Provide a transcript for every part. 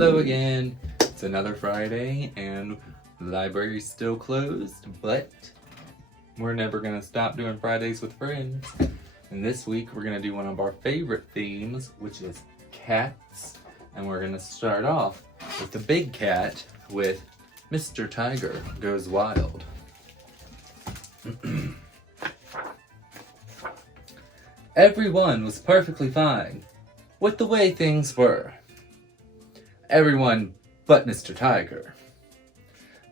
Hello again. It's another Friday and the library's still closed, but we're never going to stop doing Fridays with friends. And this week we're going to do one of our favorite themes, which is cats. And we're going to start off with the big cat with Mr. Tiger Goes Wild. Everyone was perfectly fine with the way things were. Everyone but Mr. Tiger.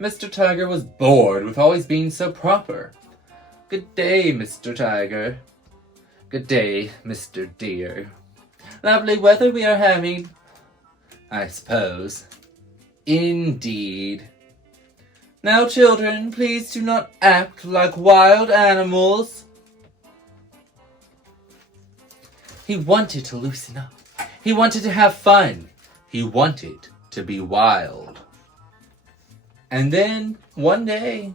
Mr. Tiger was bored with always being so proper. Good day, Mr. Tiger. Good day, Mr. Deer. Lovely weather we are having, I suppose. Indeed. Now, children, please do not act like wild animals. He wanted to loosen up. He wanted to have fun. He wanted to be wild. And then, one day,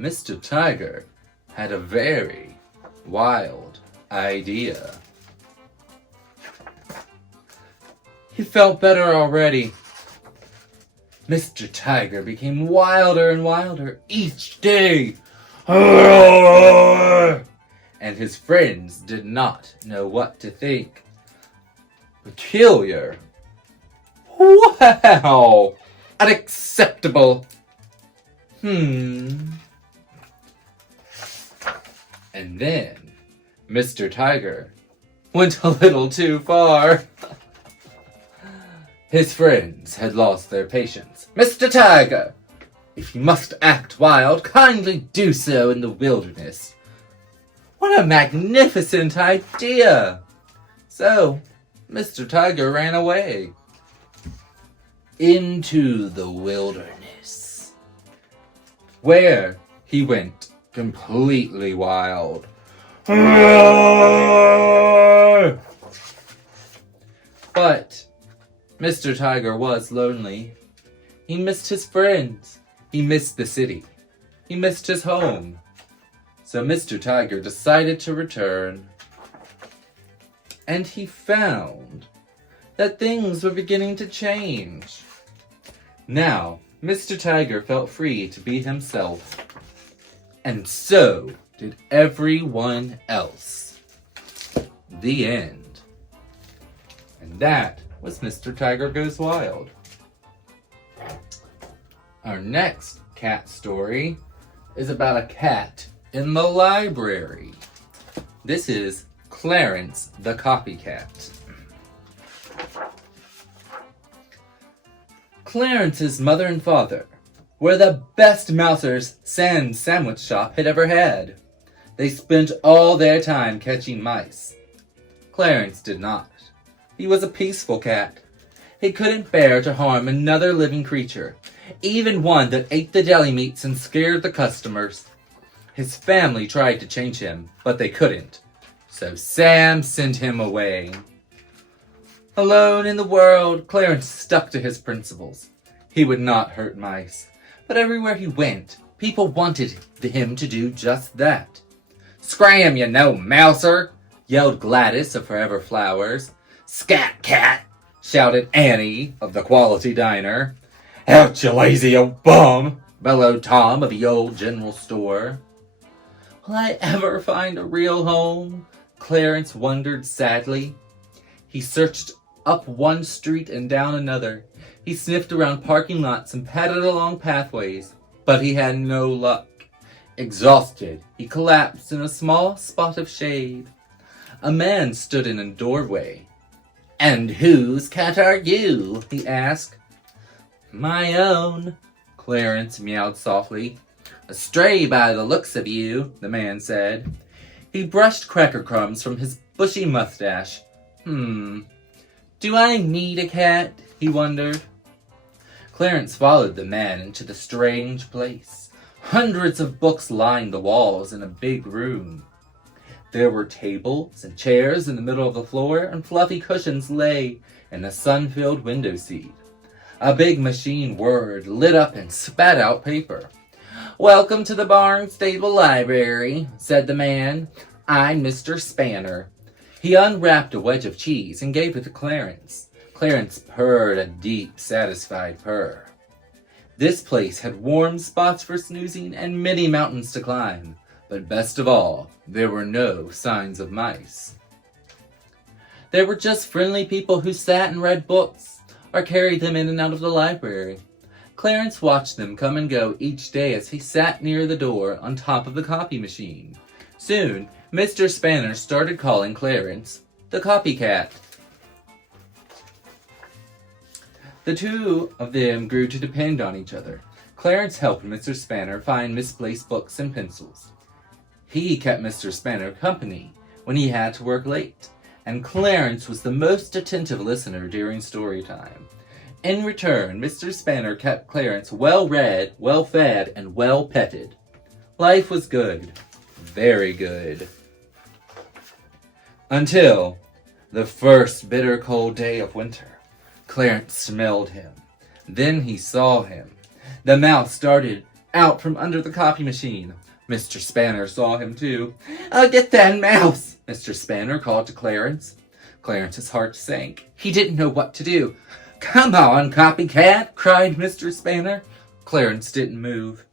Mr. Tiger had a very wild idea. He felt better already. Mr. Tiger became wilder and wilder each day. And his friends did not know what to think. Peculiar. Wow! Unacceptable. And then Mr. Tiger went a little too far. His friends had lost their patience. Mr. Tiger, if you must act wild, kindly do so in the wilderness. What a magnificent idea! So, Mr. Tiger ran away into the wilderness, where he went completely wild. But Mr. Tiger was lonely. He missed his friends. He missed the city. He missed his home. So Mr. Tiger decided to return. And he found that things were beginning to change. Now, Mr. Tiger felt free to be himself. And so did everyone else. The end. And that was Mr. Tiger Goes Wild. Our next cat story is about a cat in the library. This is Clarence the Copycat. Clarence's mother and father were the best mousers Sam's sandwich shop had ever had. They spent all their time catching mice. Clarence did not. He was a peaceful cat. He couldn't bear to harm another living creature, even one that ate the deli meats and scared the customers. His family tried to change him, but they couldn't. So Sam sent him away. Alone in the world, Clarence stuck to his principles. He would not hurt mice. But everywhere he went, people wanted him to do just that. Scram, you no mouser, yelled Gladys of Forever Flowers. Scat cat, shouted Annie of the Quality Diner. Out, you lazy old bum, bellowed Tom of the old general store. Will I ever find a real home? Clarence wondered sadly. He searched up one street and down another. He sniffed around parking lots and padded along pathways, but he had no luck. Exhausted, he collapsed in a small spot of shade. A man stood in a doorway. "And whose cat are you?" he asked. "My own," Clarence meowed softly. "A stray by the looks of you," the man said. He brushed cracker crumbs from his bushy mustache. Do I need a cat? He wondered. Clarence followed the man into the strange place. Hundreds of books lined the walls in a big room. There were tables and chairs in the middle of the floor, and fluffy cushions lay in a sun-filled window seat. A big machine whirred, lit up, and spat out paper. "Welcome to the Barnstable Library," said the man. "I'm Mr. Spanner." He unwrapped a wedge of cheese and gave it to Clarence. Clarence purred a deep, satisfied purr. This place had warm spots for snoozing and many mountains to climb, but best of all, there were no signs of mice. There were just friendly people who sat and read books, or carried them in and out of the library. Clarence watched them come and go each day as he sat near the door on top of the copy machine. Soon, Mr. Spanner started calling Clarence the Copycat. The two of them grew to depend on each other. Clarence helped Mr. Spanner find misplaced books and pencils. He kept Mr. Spanner company when he had to work late, and Clarence was the most attentive listener during story time. In return, Mr. Spanner kept Clarence well-read, well-fed, and well-petted. Life was good. Very good. Until the first bitter cold day of winter. Clarence smelled him. Then he saw him. The mouse started out from under the copy machine. Mr. Spanner saw him too. "Oh, get that mouse!" Mr. Spanner called to Clarence. Clarence's heart sank. He didn't know what to do. "Come on, Copycat!" cried Mr. Spanner. Clarence didn't move.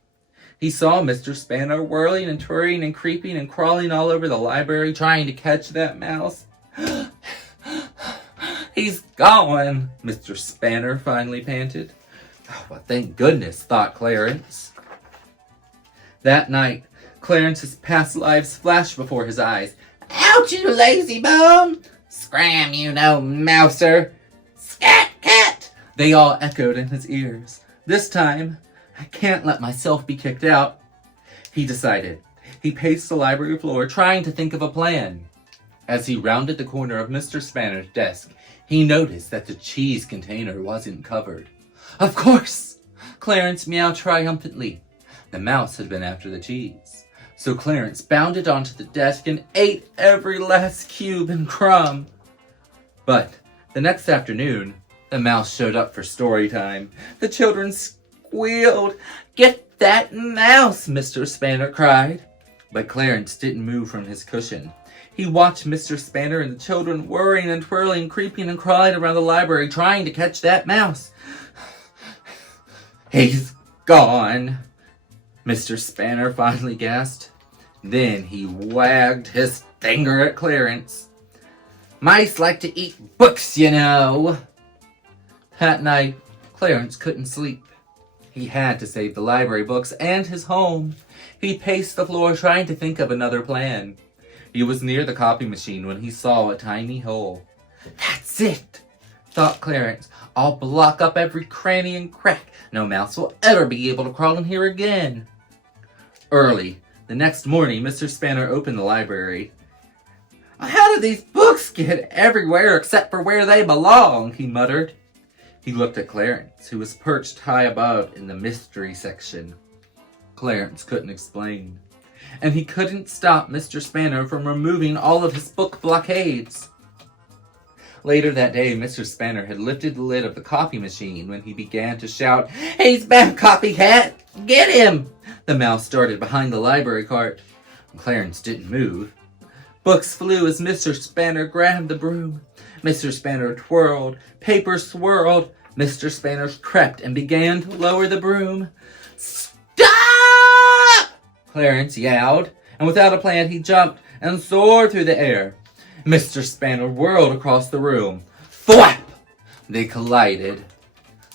He saw Mr. Spanner whirling and twirling and creeping and crawling all over the library trying to catch that mouse. "He's gone," Mr. Spanner finally panted. "Oh, well, thank goodness," thought Clarence. That night, Clarence's past lives flashed before his eyes. "Ouch, you lazy bum! Scram, you no mouser! Scat, cat!" They all echoed in his ears. This time, I can't let myself be kicked out, he decided. He paced the library floor, trying to think of a plan. As he rounded the corner of Mr. Spanner's desk, he noticed that the cheese container wasn't covered. "Of course!" Clarence meowed triumphantly. The mouse had been after the cheese. So Clarence bounded onto the desk and ate every last cube and crumb. But the next afternoon, the mouse showed up for story time. The children squealed. "Get that mouse!" Mr. Spanner cried. But Clarence didn't move from his cushion. He watched Mr. Spanner and the children whirring and twirling, creeping and crawling around the library, trying to catch that mouse. "He's gone," Mr. Spanner finally gasped. Then he wagged his finger at Clarence. "Mice like to eat books, you know." That night, Clarence couldn't sleep. He had to save the library books and his home. He paced the floor trying to think of another plan. He was near the copy machine when he saw a tiny hole. "That's it," thought Clarence. "I'll block up every cranny and crack. No mouse will ever be able to crawl in here again." Early the next morning, Mr. Spanner opened the library. "How did these books get everywhere except for where they belong?" he muttered. He looked at Clarence, who was perched high above in the mystery section. Clarence couldn't explain. And he couldn't stop Mr. Spanner from removing all of his book blockades. Later that day, Mr. Spanner had lifted the lid of the copy machine when he began to shout, "He's back, Copycat! Get him!" The mouse started behind the library cart. Clarence didn't move. Books flew as Mr. Spanner grabbed the broom. Mr. Spanner twirled, paper swirled. Mr. Spanner crept and began to lower the broom. "Stop!" Clarence yelled, and without a plan he jumped and soared through the air. Mr. Spanner whirled across the room. Thwap! They collided.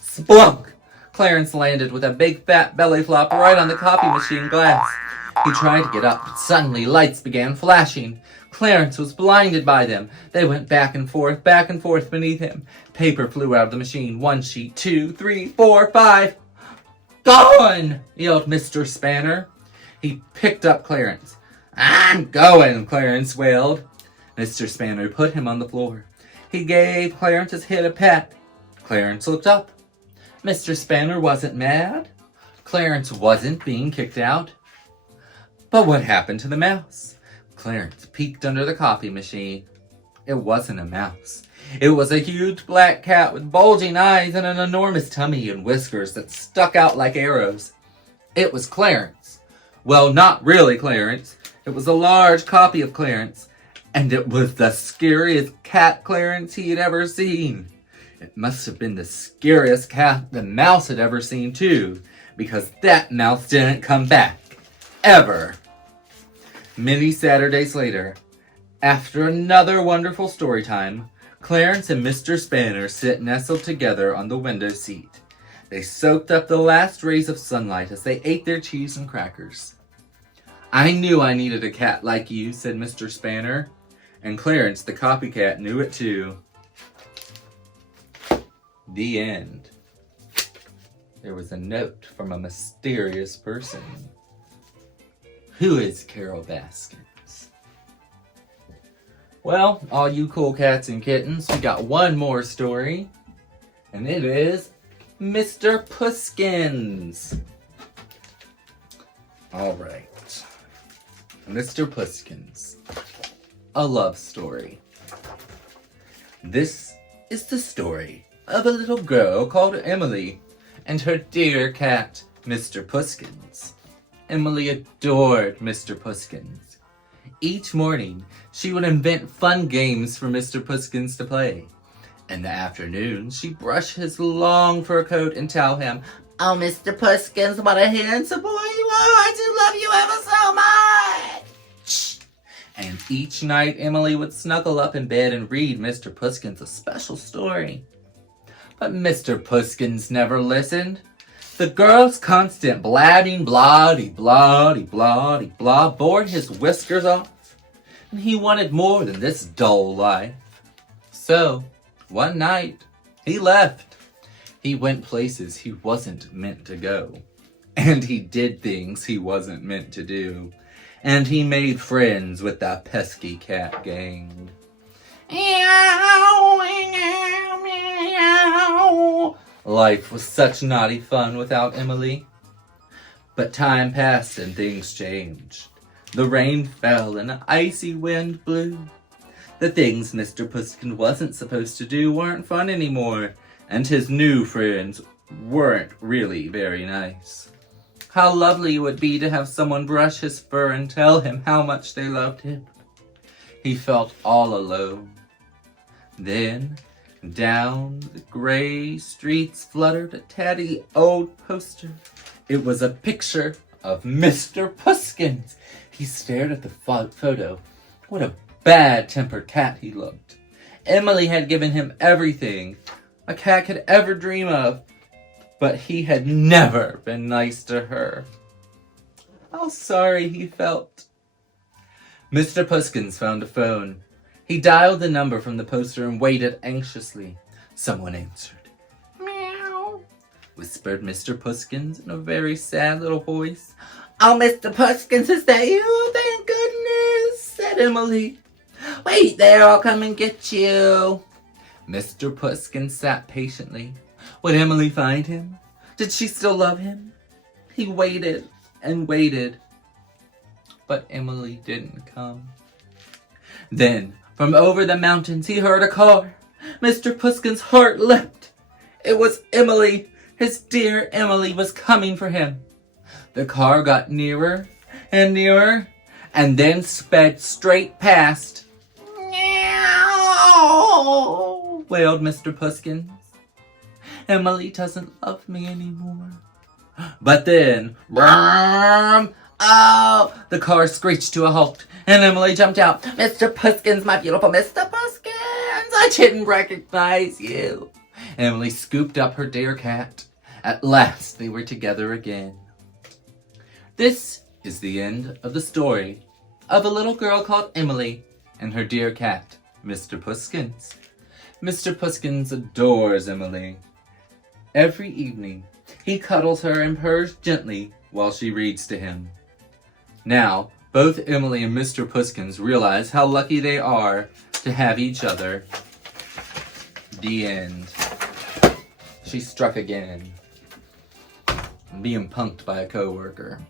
Splunk! Clarence landed with a big fat belly flop right on the copy machine glass. He tried to get up, but suddenly lights began flashing. Clarence was blinded by them. They went back and forth beneath him. Paper flew out of the machine. 1 sheet, 2, 3, 4, 5. "Gone!" yelled Mr. Spanner. He picked up Clarence. "I'm going," Clarence wailed. Mr. Spanner put him on the floor. He gave Clarence's head a pat. Clarence looked up. Mr. Spanner wasn't mad. Clarence wasn't being kicked out. But what happened to the mouse? Clarence peeked under the copy machine. It wasn't a mouse. It was a huge black cat with bulging eyes and an enormous tummy and whiskers that stuck out like arrows. It was Clarence. Well, not really Clarence. It was a large copy of Clarence, and it was the scariest cat Clarence he had ever seen. It must have been the scariest cat the mouse had ever seen too, because that mouse didn't come back. Ever. Many Saturdays later, after another wonderful story time, Clarence and Mr. Spanner sit nestled together on the window seat. They soaked up the last rays of sunlight as they ate their cheese and crackers. "I knew I needed a cat like you," said Mr. Spanner, and Clarence the Copycat knew it too. The end. There was a note from a mysterious person. Who is Carol Baskins? Well, all you cool cats and kittens, we got one more story, and it is Mr. Pushkins. All right. Mr. Pushkins. A love story. This is the story of a little girl called Emily and her dear cat, Mr. Pushkins. Emily adored Mr. Pushkins. Each morning, she would invent fun games for Mr. Pushkins to play. In the afternoon, she'd brush his long fur coat and tell him, "Oh, Mr. Pushkins, what a handsome boy you are! I do love you ever so much!" And each night, Emily would snuggle up in bed and read Mr. Pushkins a special story. But Mr. Pushkins never listened. The girl's constant blabbing, blah-de-blah-de-blah-de-blah, bored his whiskers off, and he wanted more than this dull life. So, one night, he left. He went places he wasn't meant to go, and he did things he wasn't meant to do, and he made friends with the pesky cat gang. Life was such naughty fun without Emily. But time passed and things changed. The rain fell and an icy wind blew. The things Mr. Pushkin wasn't supposed to do weren't fun anymore, and his new friends weren't really very nice. How lovely it would be to have someone brush his fur and tell him how much they loved him. He felt all alone. Then, down the gray streets fluttered a tatty old poster. It was a picture of Mr. Pushkins. He stared at the photo. What a bad-tempered cat he looked. Emily had given him everything a cat could ever dream of, but he had never been nice to her. How sorry he felt. Mr. Pushkins found a phone. He dialed the number from the poster and waited anxiously. Someone answered. "Meow," whispered Mr. Pushkins in a very sad little voice. "Oh, Mr. Pushkins, is that you? Oh, thank goodness," said Emily. "Wait there, I'll come and get you." Mr. Pushkins sat patiently. Would Emily find him? Did she still love him? He waited and waited, but Emily didn't come. Then, from over the mountains, he heard a car. Mr. Pushkin's heart leapt. It was Emily. His dear Emily was coming for him. The car got nearer and nearer, and then sped straight past. "Meow," wailed Mr. Pushkin. "Emily doesn't love me anymore." But then, "Brum!" Oh! The car screeched to a halt, and Emily jumped out. "Mr. Pushkins, my beautiful Mr. Pushkins, I didn't recognize you." Emily scooped up her dear cat. At last they were together again. This is the end of the story of a little girl called Emily and her dear cat, Mr. Pushkins. Mr. Pushkins adores Emily. Every evening, he cuddles her and purrs gently while she reads to him. Now, both Emily and Mr. Pushkins realize how lucky they are to have each other. The end. She struck again. Being punked by a coworker.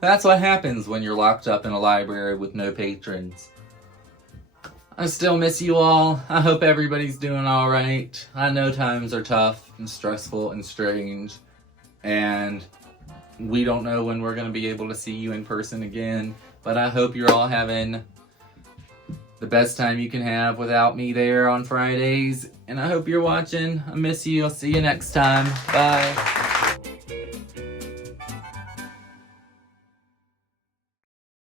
That's what happens when you're locked up in a library with no patrons. I still miss you all. I hope everybody's doing all right. I know times are tough and stressful and strange, and we don't know when we're going to be able to see you in person again, but I hope you're all having the best time you can have without me there on Fridays. And I hope you're watching. I miss you. I'll see you next time. Bye.